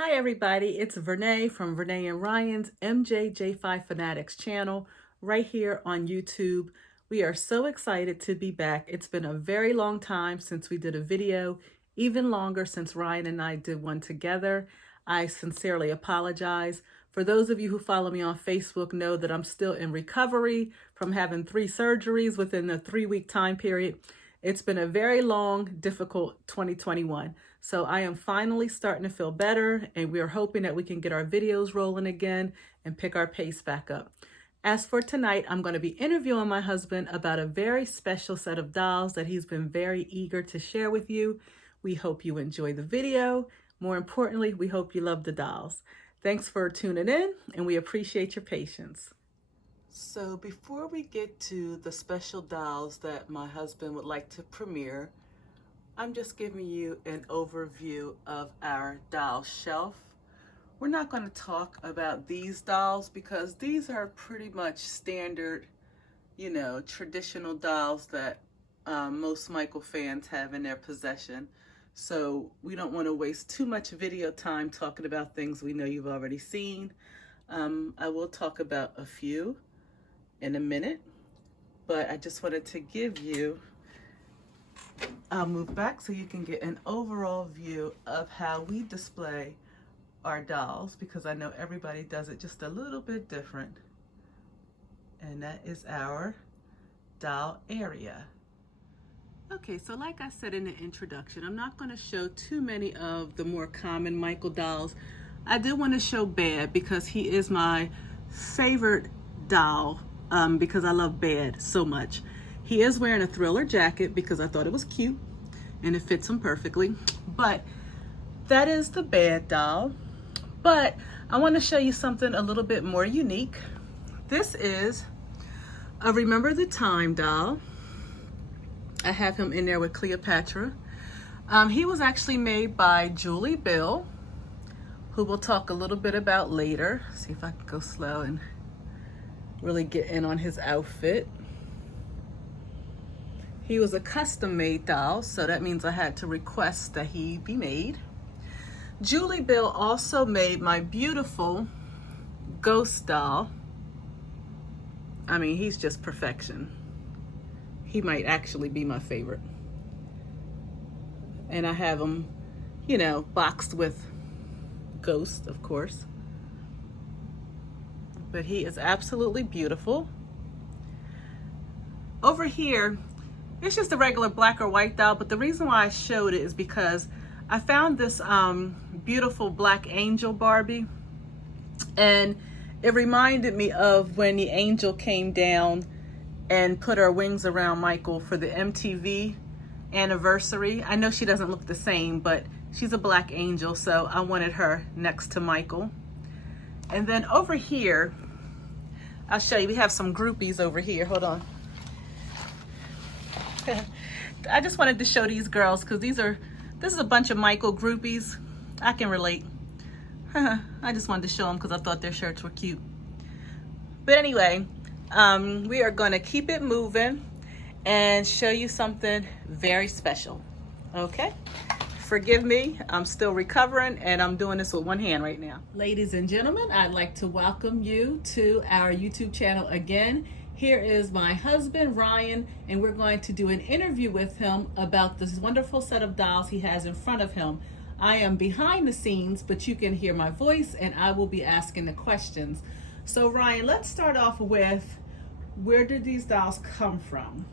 Hi everybody, it's Vernay from Vernay and Ryan's MJJ5 Fanatics channel right here on YouTube. We are so excited to be back. It's been a very long time since we did a video, even longer since Ryan and I did one together. I sincerely apologize. For those of you who follow me on Facebook know that I'm still in recovery from having 3 surgeries within the 3-week time period. It's been a very long, difficult 2021. So I am finally starting to feel better, and we are hoping that we can get our videos rolling again and pick our pace back up. As for tonight, I'm going to be interviewing my husband about a very special set of dolls that he's been very eager to share with you. We hope you enjoy the video. More importantly, we hope you love the dolls. Thanks for tuning in, and we appreciate your patience. So before we get to the special dolls that my husband would like to premiere, I'm just giving you an overview of our doll shelf. We're not going to talk about these dolls because these are pretty much standard, traditional dolls that most Michael fans have in their possession. So we don't want to waste too much video time talking about things we know you've already seen. I will talk about a few in a minute, but I just wanted to give you, I'll move back so you can get an overall view of how we display our dolls, because I know everybody does it just a little bit different. And that is our doll area. Okay, so like I said in the introduction, I'm not going to show too many of the more common Michael dolls. I did want to show Bad because he is my favorite doll, because I love Bad so much. He is wearing a Thriller jacket because I thought it was cute and it fits him perfectly. But that is the Bad doll. But I want to show you something a little bit more unique. This is a Remember the Time doll. I have him in there with Cleopatra. He was actually made by Julie Bill, who we'll talk a little bit about later. See if I can go slow and really get in on his outfit. He was a custom made doll, so that means I had to request that he be made. Julie Bill also made my beautiful Ghost doll. I mean, he's just perfection. He might actually be my favorite. And I have him, boxed with Ghost, of course. But he is absolutely beautiful. Over here, it's just a regular black or white doll, but the reason why I showed it is because I found this beautiful black angel Barbie, and it reminded me of when the angel came down and put her wings around Michael for the MTV anniversary. I know she doesn't look the same, but she's a black angel, so I wanted her next to Michael. And then over here, I'll show you, we have some groupies over here. Hold on. I just wanted to show these girls because this is a bunch of Michael groupies. I can relate. I just wanted to show them because I thought their shirts were cute. But anyway, we are going to keep it moving and show you something very special. Okay? Forgive me, I'm still recovering and I'm doing this with one hand right now. Ladies and gentlemen, I'd like to welcome you to our YouTube channel again. Here is my husband, Ryan, and we're going to do an interview with him about this wonderful set of dolls he has in front of him. I am behind the scenes, but you can hear my voice and I will be asking the questions. So Ryan, let's start off with, where did these dolls come from?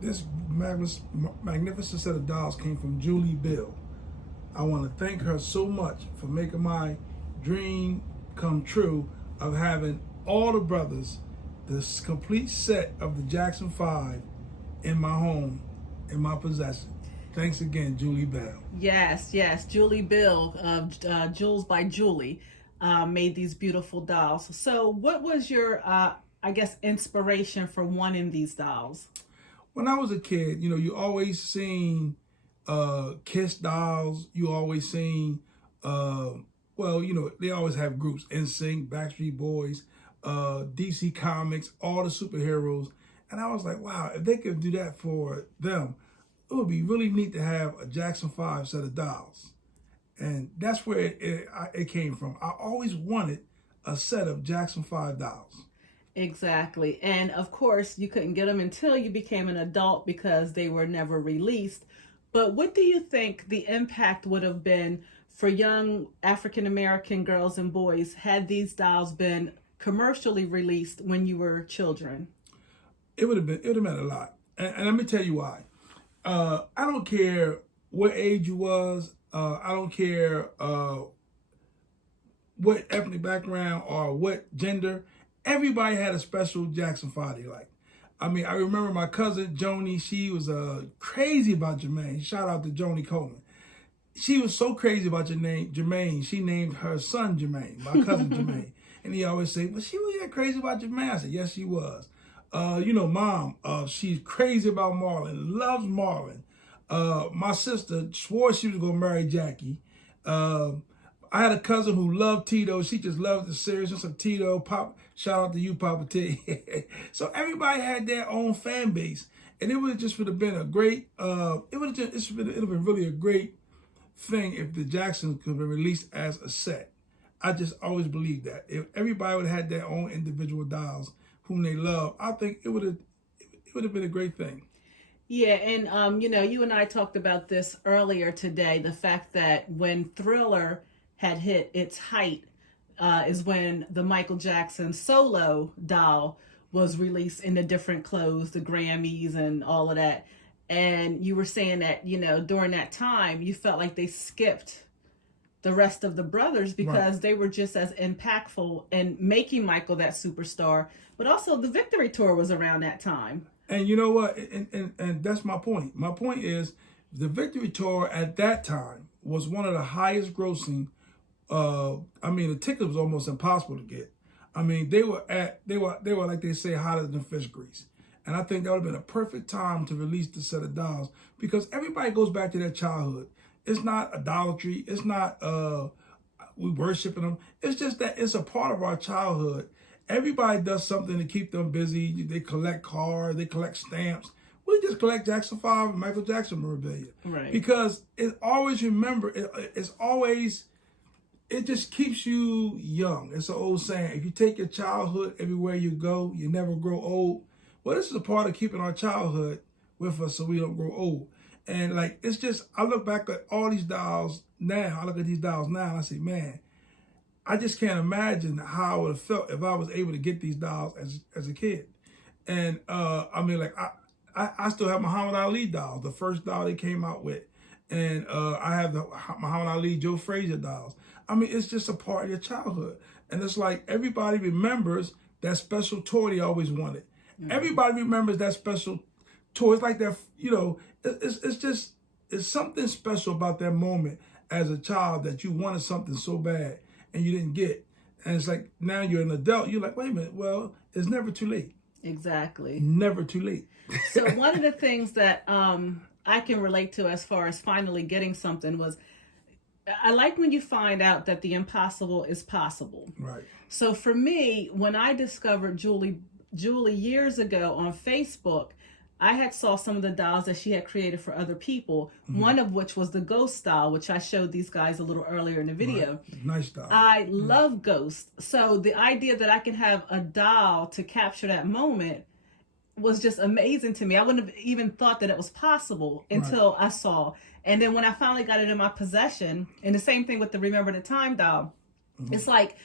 This magnificent set of dolls came from Julie Bill. I want to thank her so much for making my dream come true of having all the brothers, this complete set of the Jackson 5 in my home, in my possession. Thanks again, Julie Bill. Yes, Julie Bill, Jules by Julie, made these beautiful dolls. So what was your, inspiration for wanting these dolls? When I was a kid, you always seen Kiss dolls. You always seen, they always have groups, NSYNC, Backstreet Boys, DC Comics, all the superheroes. And I was like, wow, if they could do that for them, it would be really neat to have a Jackson 5 set of dolls. And that's where it came from. I always wanted a set of Jackson 5 dolls. Exactly. And of course, you couldn't get them until you became an adult because they were never released. But what do you think the impact would have been for young African American girls and boys had these dolls been commercially released when you were children? It would have meant a lot. And let me tell you why. I don't care what age you was. I don't care what ethnic background or what gender. Everybody had a special Jackson 5 they liked. I mean, I remember my cousin Joni. She was crazy about Jermaine. Shout out to Joni Coleman. She was so crazy about your name, Jermaine. She named her son Jermaine, my cousin Jermaine. And he always say, "Well, she was that crazy about Jermaine." I said, "Yes, she was." Mom, she's crazy about Marlon, loves Marlon. My sister swore she was gonna marry Jackie. I had a cousin who loved Tito. She just loved the seriousness of Tito. Pop, shout out to you, Papa T. So everybody had their own fan base, and it would have been a great. It would have been really a great thing if the Jacksons could be released as a set. I just always believed that if everybody would have had their own individual dolls whom they love, I think it would have been a great thing. Yeah, and you and I talked about this earlier today. The fact that when Thriller had hit its height is when the Michael Jackson solo doll was released in the different clothes, the Grammys and all of that. And you were saying that, during that time, you felt like they skipped the rest of the brothers because Right. they were just as impactful in making Michael that superstar. But also the Victory Tour was around that time. And you know what? And that's my point. My point is the Victory Tour at that time was one of the highest grossing. I mean, the ticket was almost impossible to get. I mean, they were like they say hotter than fish grease. And I think that would have been a perfect time to release the set of dolls because everybody goes back to their childhood. It's not idolatry. It's not we worshiping them. It's just that it's a part of our childhood. Everybody does something to keep them busy. They collect cars. They collect stamps. We just collect Jackson 5 and Michael Jackson memorabilia. Right. Because it always it just keeps you young. It's an old saying. If you take your childhood everywhere you go, you never grow old. Well, this is a part of keeping our childhood with us so we don't grow old. And like, it's just, I look back at all these dolls now. I look at these dolls now and I say, man, I just can't imagine how I would have felt if I was able to get these dolls as a kid. And I mean, like, I still have Muhammad Ali dolls, the first doll they came out with. And I have the Muhammad Ali, Joe Frazier dolls. I mean, it's just a part of your childhood. And it's like everybody remembers that special toy they always wanted. Mm-hmm. Everybody remembers that special toy. It's like that, it's something special about that moment as a child that you wanted something so bad and you didn't get. And it's like now you're an adult. You're like, wait a minute. Well, it's never too late. Exactly. Never too late. So one of the things that I can relate to as far as finally getting something was I like when you find out that the impossible is possible. Right. So for me, when I discovered Julie years ago on Facebook, I had saw some of the dolls that she had created for other people. Mm-hmm. One of which was the Ghost doll, which I showed these guys a little earlier in the video. Right. Nice doll. I love Ghost. So the idea that I can have a doll to capture that moment was just amazing to me. I wouldn't have even thought that it was possible until I saw. And then when I finally got it in my possession, and the same thing with the Remember the Time doll, mm-hmm. It's like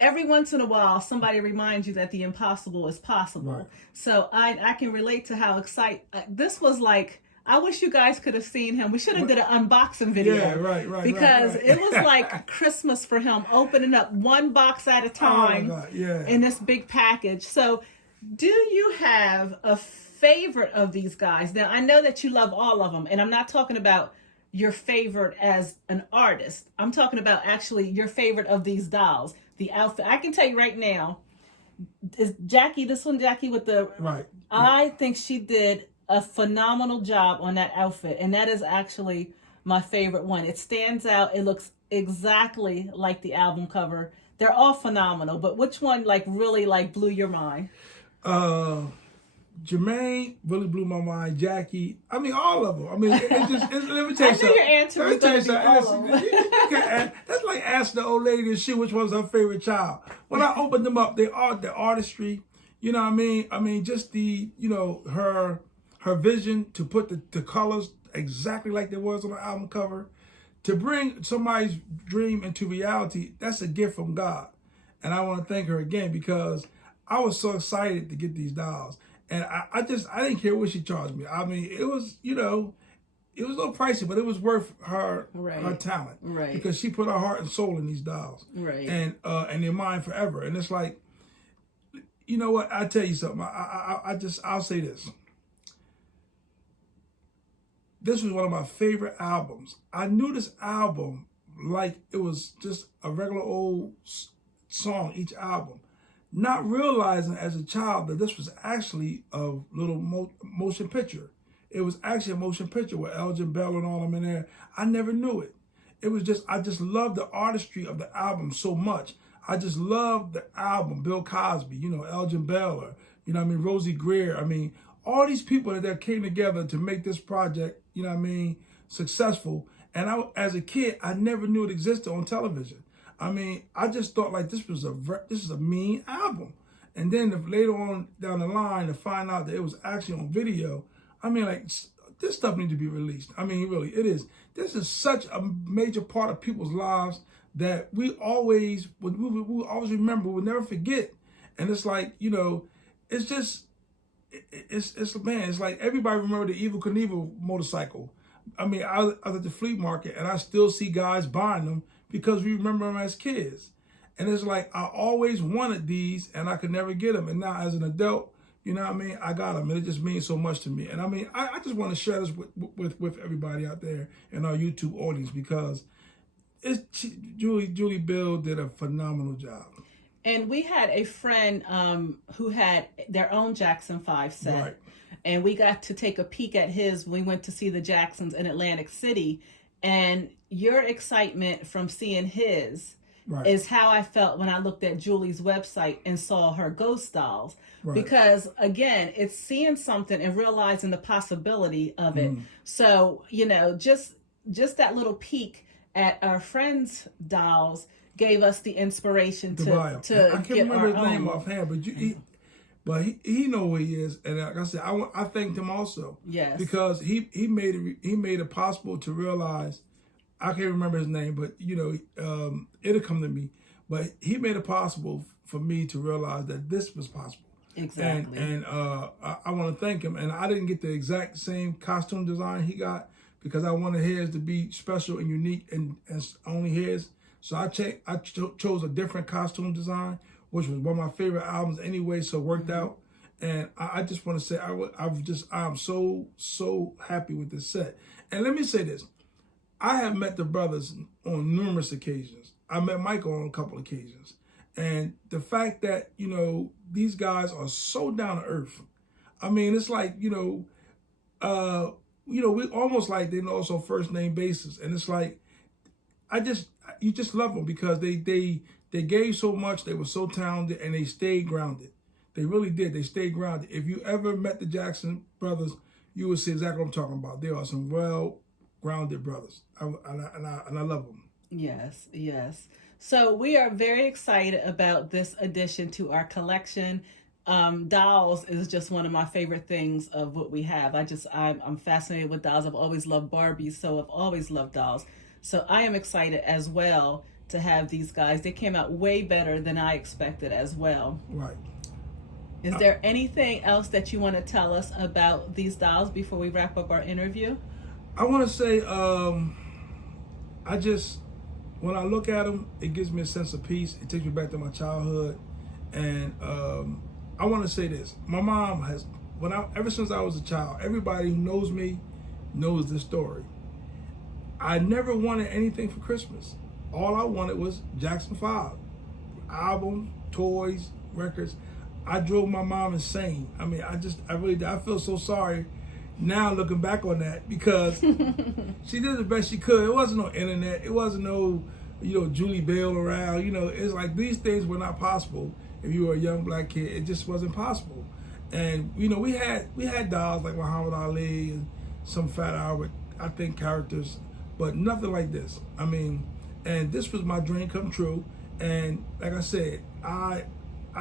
every once in a while, somebody reminds you that the impossible is possible. Right. So I can relate to how excited this was. Like, I wish you guys could have seen him. We should have did an unboxing video. Yeah, right. Because right. It was like Christmas for him, opening up one box at a time in this big package. So do you have a favorite of these guys? Now, I know that you love all of them, and I'm not talking about your favorite as an artist. I'm talking about actually your favorite of these dolls. The outfit. I can tell you right now, is Jackie, this one, Jackie with the... Right. I think she did a phenomenal job on that outfit, and that is actually my favorite one. It stands out. It looks exactly like the album cover. They're all phenomenal, but which one really blew your mind? Jermaine really blew my mind. Jackie, I mean, all of them. I mean, let me tell you I knew your answer was going to be all of them. That's like asking the old lady to see which was her favorite child. When I opened them up, the artistry, you know what I mean? I mean, just the, her vision to put the colors exactly like there was on the album cover, to bring somebody's dream into reality, that's a gift from God. And I want to thank her again because I was so excited to get these dolls. And I didn't care what she charged me. I mean, it was, it was a little pricey, but it was worth her talent. Right. Because she put her heart and soul in these dolls. Right. And they're mine forever. And it's like, you know what? I'll tell you something. I'll say this. This was one of my favorite albums. I knew this album like it was just a regular old song, each album. Not realizing as a child that this was actually a little motion picture. It was actually a motion picture with Elgin Bell and all them in there. I never knew it. It was just, I just loved the artistry of the album so much. I just loved the album. Bill Cosby, Elgin Bell, or, Rosie Greer. I mean, all these people that came together to make this project, successful. And as a kid, I never knew it existed on television. I mean, I just thought like this is a mean album. And then later on down the line to find out that it was actually on video, I mean, like, this stuff needs to be released. I mean, really, it is. This is such a major part of people's lives that we always remember, we'll never forget. And it's like, it's just, it's like everybody remember the Evel Knievel motorcycle. I mean, I was at the flea market and I still see guys buying them because we remember them as kids. And it's like, I always wanted these and I could never get them. And now as an adult, I got them and it just means so much to me. And I mean, I just want to share this with everybody out there in our YouTube audience because Julie Bill did a phenomenal job. And we had a friend who had their own Jackson 5 set. Right. And we got to take a peek at his when we went to see the Jacksons in Atlantic City. And your excitement from seeing his is how I felt when I looked at Julie's website and saw her ghost dolls. Right. Because, again, it's seeing something and realizing the possibility of it. So, just that little peek at our friends' dolls gave us the inspiration to I can't remember his name offhand, but he know who he is, and like I said, I thanked him also. Yes, because he made it possible to realize. I can't remember his name, but it'll come to me. But he made it possible for me to realize that this was possible. Exactly. And I want to thank him. And I didn't get the exact same costume design he got because I wanted his to be special and unique and only his. So I chose a different costume design, which was one of my favorite albums anyway, so it worked out. And I just want to say I'm so happy with this set. And let me say this. I have met the brothers on numerous occasions. I met Michael on a couple of occasions. And the fact that, these guys are so down to earth. I mean, it's like, we almost like they know us on first name basis. And it's like, you just love them because they gave so much, they were so talented, and they stayed grounded. They really did. They stayed grounded. If you ever met the Jackson brothers, you would see exactly what I'm talking about. They are some well-grounded brothers, and I love them. Yes, yes. So we are very excited about this addition to our collection. Dolls is just one of my favorite things of what we have. I'm fascinated with dolls. I've always loved Barbies, so I've always loved dolls. So I am excited as well to have these guys. They came out way better than I expected as well. Right. Is there anything else that you want to tell us about these dolls before we wrap up our interview? I want to say, when I look at them, it gives me a sense of peace. It takes me back to my childhood. And I want to say this. My mom has, ever since I was a child, everybody who knows me knows this story. I never wanted anything for Christmas. All I wanted was Jackson 5. Albums, toys, records. I drove my mom insane. I mean, I feel so sorry now looking back on that because she did the best she could. It wasn't no internet. It wasn't no, Julie Bell around. It's like these things were not possible if you were a young black kid. It just wasn't possible. And you know, we had dolls like Muhammad Ali and some Fat Albert, I think, characters, but nothing like this. I mean, and this was my dream come true. And like I said, I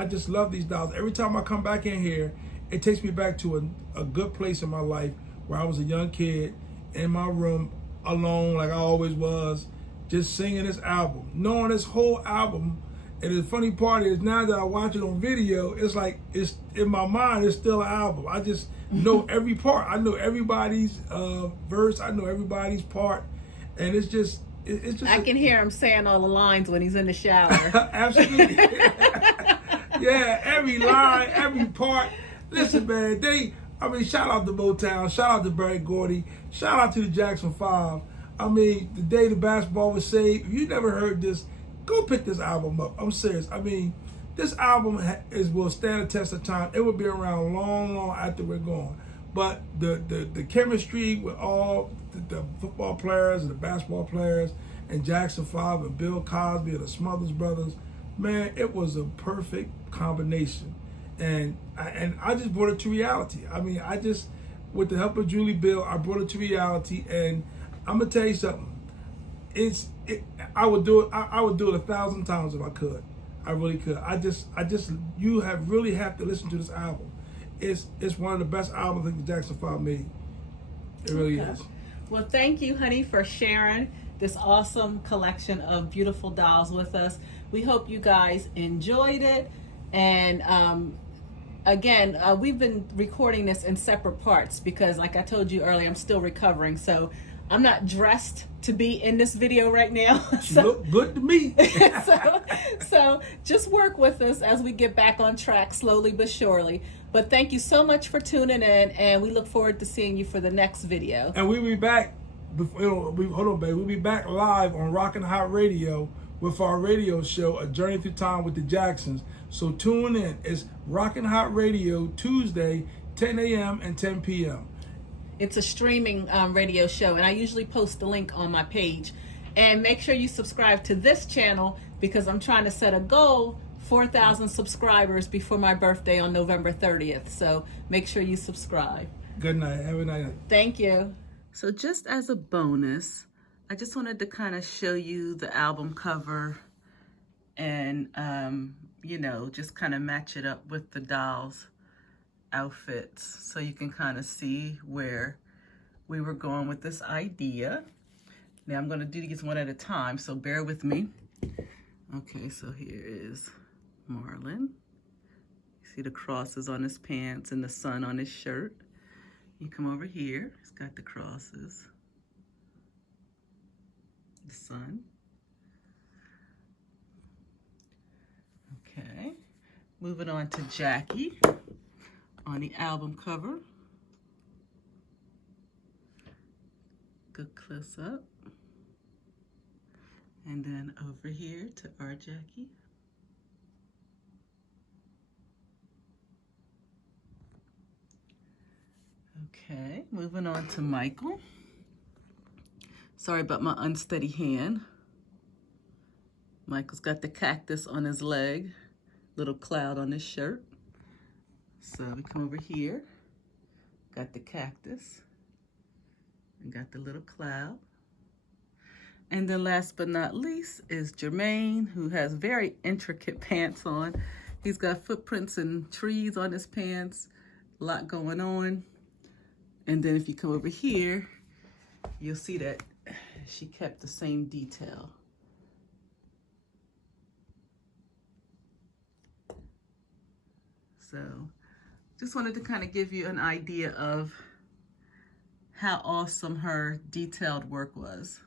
just love these dolls. Every time I come back in here, it takes me back to a good place in my life where I was a young kid in my room alone, like I always was, just singing this album, knowing this whole album. And the funny part is now that I watch it on video, it's like it's in my mind. It's still an album. I just know every part. I know everybody's verse. I know everybody's part, and it's just I can hear him saying all the lines when he's in the shower. Absolutely. Yeah, every line, every part. Listen, man, shout out to Motown, shout out to Berry Gordy, shout out to the Jackson 5. I mean, the day the basketball was saved, if you never heard this, go pick this album up. I'm serious. I mean, this album will stand the test of time. It will be around long, long after we're gone. But the chemistry with all the football players and the basketball players and Jackson 5 and Bill Cosby and the Smothers Brothers, man, it was a perfect combination. And I just brought it to reality. I mean, with the help of Julie Bill, I brought it to reality. And I'm gonna tell you something. I would do it. I would do it 1,000 times if I could. I really could. You really have to listen to this album. It's one of the best albums I think the Jackson 5 made. It really is. Well, thank you, honey, for sharing this awesome collection of beautiful dolls with us. We hope you guys enjoyed it. And again, we've been recording this in separate parts because, like I told you earlier, I'm still recovering. So I'm not dressed to be in this video right now. So, look good to me. so just work with us as we get back on track slowly but surely. But thank you so much for tuning in, and we look forward to seeing you for the next video. And we'll be back. Hold on, baby. We'll be back live on Rockin' Hot Radio with our radio show, A Journey Through Time with the Jacksons. So tune in. It's Rockin' Hot Radio, Tuesday, 10 a.m. and 10 p.m. It's a streaming radio show, and I usually post the link on my page. And make sure you subscribe to this channel because I'm trying to set a goal, 4,000 subscribers before my birthday on November 30th. So make sure you subscribe. Good night. Have a night. Thank you. So just as a bonus, I just wanted to kind of show you the album cover and, just kind of match it up with the dolls' outfits so you can kind of see where we were going with this idea. Now I'm going to do these one at a time, so bear with me. Okay, so here is Marlon. You see the crosses on his pants and the sun on his shirt. You come over here, he's got the crosses, the sun. Okay, moving on to Jackie on the album cover. Good close up. And then over here to our Jackie. Okay, moving on to Michael. Sorry about my unsteady hand. Michael's got the cactus on his leg, little cloud on his shirt. So we come over here, got the cactus, and got the little cloud. And then last but not least is Jermaine, who has very intricate pants on. He's got footprints and trees on his pants, a lot going on. And then if you come over here, you'll see that she kept the same detail. So just wanted to kind of give you an idea of how awesome her detailed work was.